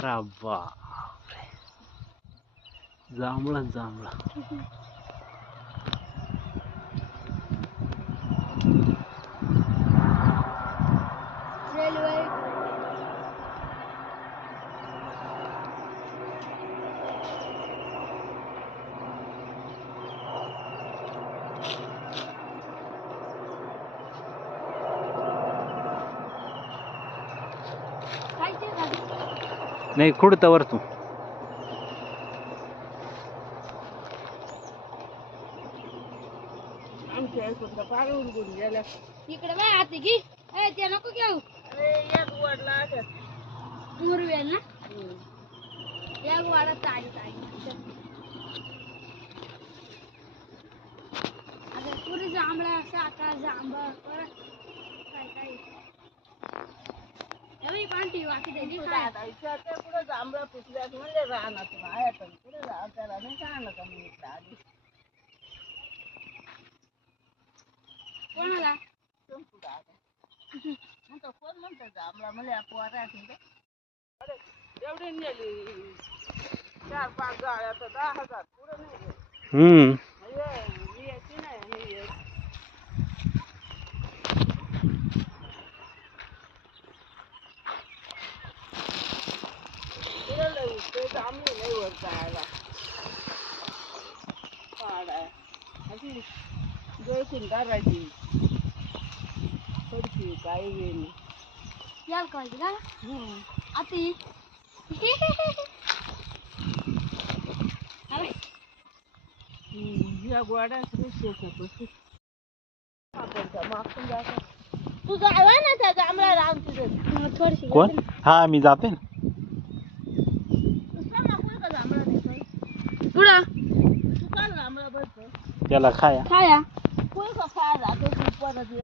अरे बापरे, जांभळा जांभळा. रेल्वे नाही खुडतावर तू. आमच्या इकडं फार उडून गेल्या. इकडे बाय आते की ते नको घेऊ. अरे एक वडला आल्यात. मुरवेल ना एक वाडा ताई ताई आता पुरी जांभळा साखा जांभळ काय काय एवढी पांटी वाटी दिली काय दादाच्या पुढे जांभळं पिकल्यात म्हणजे राहणार आहे पण पुढे त्याला नाही सांगलं का मी इकडे आधी कोणाला पुढे आता म्हणतो कोण म्हणतो जांभळा म्हणजे पोरा अरे एवढी नेली 4-5 गाड्या तर 10,000 पुढे नाही याची नाही ते जांभळी नाही वर जायला पहाड आहे अशी जोडून करायची थोडीशी काही वेळ याल काय का आती अरे या गोड्या मागून जायचं तू जावा ना त्या जांभळा राम तुझं थोडीशी कोण? हा मी जाते ना. पुढं तू काल जांभळा बसतो त्याला खाया. खाया कोण का खायला जातो तू परत